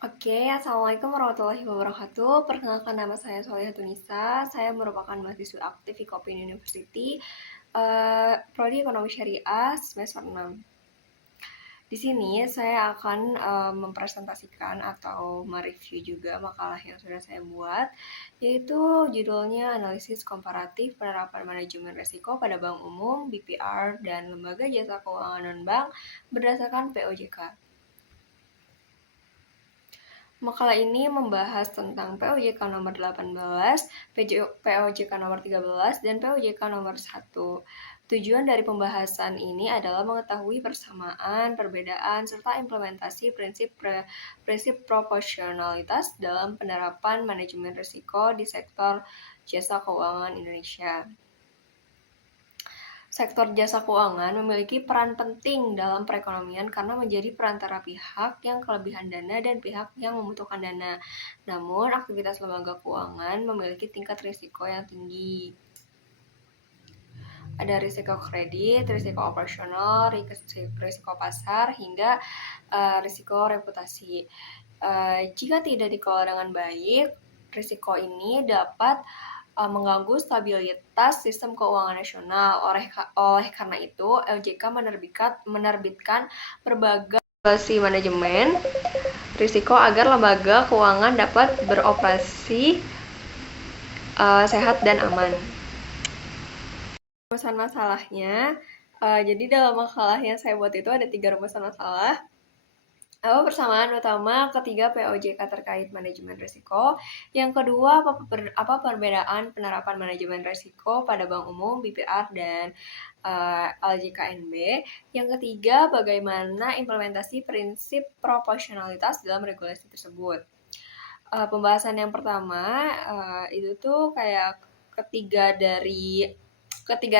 Oke, Assalamualaikum warahmatullahi wabarakatuh. Perkenalkan nama saya Solihatunisa. Saya merupakan mahasiswa aktif di Kopin University, Prodi Ekonomi Syariah semester 6. Di sini saya akan mempresentasikan atau mereview juga makalah yang sudah saya buat, yaitu judulnya Analisis Komparatif Penerapan Manajemen Risiko pada Bank Umum, BPR, dan Lembaga Jasa Keuangan Non-Bank berdasarkan POJK. Makalah ini membahas tentang POJK nomor 18, POJK nomor 13, dan POJK nomor 1. Tujuan dari pembahasan ini adalah mengetahui persamaan, perbedaan, serta implementasi prinsip proporsionalitas dalam penerapan manajemen risiko di sektor jasa keuangan Indonesia. Sektor jasa keuangan memiliki peran penting dalam perekonomian karena menjadi perantara pihak yang kelebihan dana dan pihak yang membutuhkan dana. Namun, aktivitas lembaga keuangan memiliki tingkat risiko yang tinggi. Ada risiko kredit, risiko operasional, risiko pasar, hingga risiko reputasi. Jika tidak dikelola dengan baik, risiko ini dapat mengganggu stabilitas sistem keuangan nasional. Oleh karena itu, LJK menerbitkan berbagai regulasi manajemen risiko agar lembaga keuangan dapat beroperasi sehat dan aman. Rumusan masalahnya, jadi dalam makalah yang saya buat itu ada 3 rumusan masalah. Apa persamaan utama ketiga POJK terkait manajemen risiko? Yang kedua, apa perbedaan penerapan manajemen risiko pada Bank Umum, BPR, dan LJKNB? Yang ketiga, bagaimana implementasi prinsip proporsionalitas dalam regulasi tersebut? Pembahasan yang pertama itu tuh kayak ketiga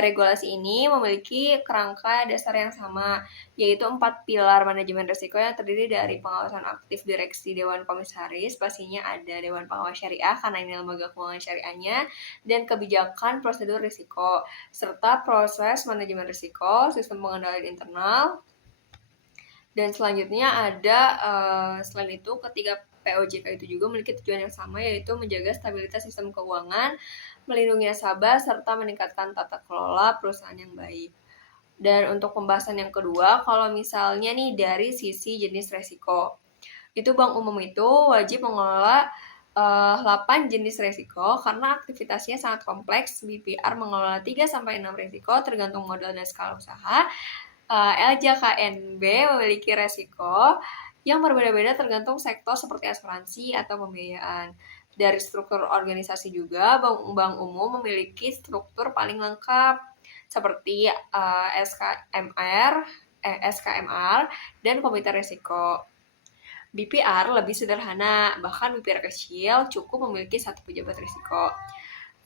regulasi ini memiliki kerangka dasar yang sama, yaitu 4 pilar manajemen risiko yang terdiri dari pengawasan aktif direksi Dewan Komisaris, pastinya ada Dewan Pengawas Syariah karena ini lembaga keuangan syariahnya, dan kebijakan prosedur risiko, serta proses manajemen risiko, sistem pengendalian internal, dan selanjutnya ada selain itu ketiga POJK itu juga memiliki tujuan yang sama, yaitu menjaga stabilitas sistem keuangan, melindungi nasabah, serta meningkatkan tata kelola perusahaan yang baik. Dan untuk pembahasan yang kedua, kalau misalnya nih dari sisi jenis resiko, itu Bank Umum itu wajib mengelola 8 jenis resiko karena aktivitasnya sangat kompleks. BPR mengelola 3-6 resiko tergantung modal dan skala usaha. LJKNB memiliki resiko yang berbeda-beda tergantung sektor seperti asuransi atau pembiayaan. Dari struktur organisasi juga, Bank Umum memiliki struktur paling lengkap seperti SKMR, dan Komite Risiko. BPR lebih sederhana, bahkan BPR kecil cukup memiliki satu pejabat risiko.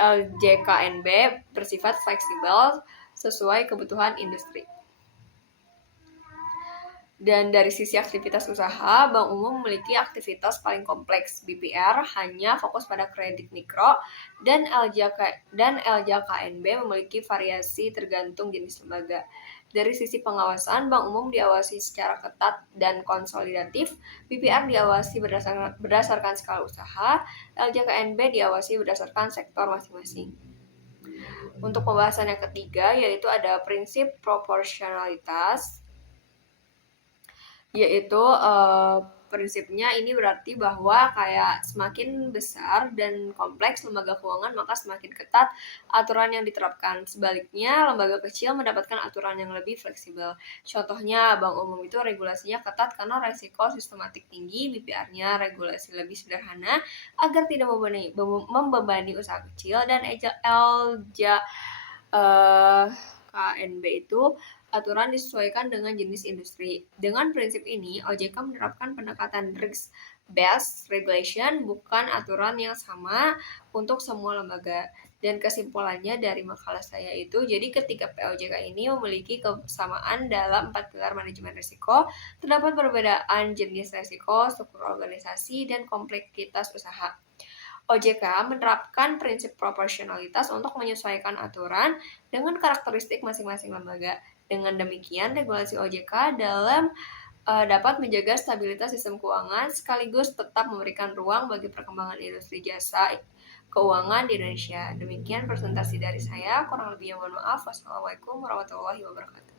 LJKNB bersifat fleksibel sesuai kebutuhan industri. Dan dari sisi aktivitas usaha, Bank Umum memiliki aktivitas paling kompleks. BPR hanya fokus pada kredit mikro, dan LJKNB memiliki variasi tergantung jenis lembaga. Dari sisi pengawasan, Bank Umum diawasi secara ketat dan konsolidatif, BPR diawasi berdasarkan skala usaha, LJKNB diawasi berdasarkan sektor masing-masing. Untuk pembahasan yang ketiga, yaitu ada prinsip proporsionalitas, yaitu prinsipnya ini berarti bahwa kayak semakin besar dan kompleks lembaga keuangan, maka semakin ketat aturan yang diterapkan. Sebaliknya, lembaga kecil mendapatkan aturan yang lebih fleksibel. Contohnya, Bank Umum itu regulasinya ketat karena resiko sistematik tinggi, BPR-nya regulasi lebih sederhana agar tidak membebani usaha kecil, dan KNB itu aturan disesuaikan dengan jenis industri. Dengan prinsip ini, OJK menerapkan pendekatan risk-based regulation, bukan aturan yang sama untuk semua lembaga. Dan kesimpulannya dari makalah saya itu, jadi ketiga POJK ini memiliki kesamaan dalam 4 pilar manajemen risiko, terdapat perbedaan jenis risiko, struktur organisasi, dan kompleksitas usaha. OJK menerapkan prinsip proporsionalitas untuk menyesuaikan aturan dengan karakteristik masing-masing lembaga. Dengan demikian, regulasi OJK dalam dapat menjaga stabilitas sistem keuangan sekaligus tetap memberikan ruang bagi perkembangan industri jasa keuangan di Indonesia. Demikian presentasi dari saya, kurang lebihnya mohon maaf. Wassalamualaikum warahmatullahi wabarakatuh.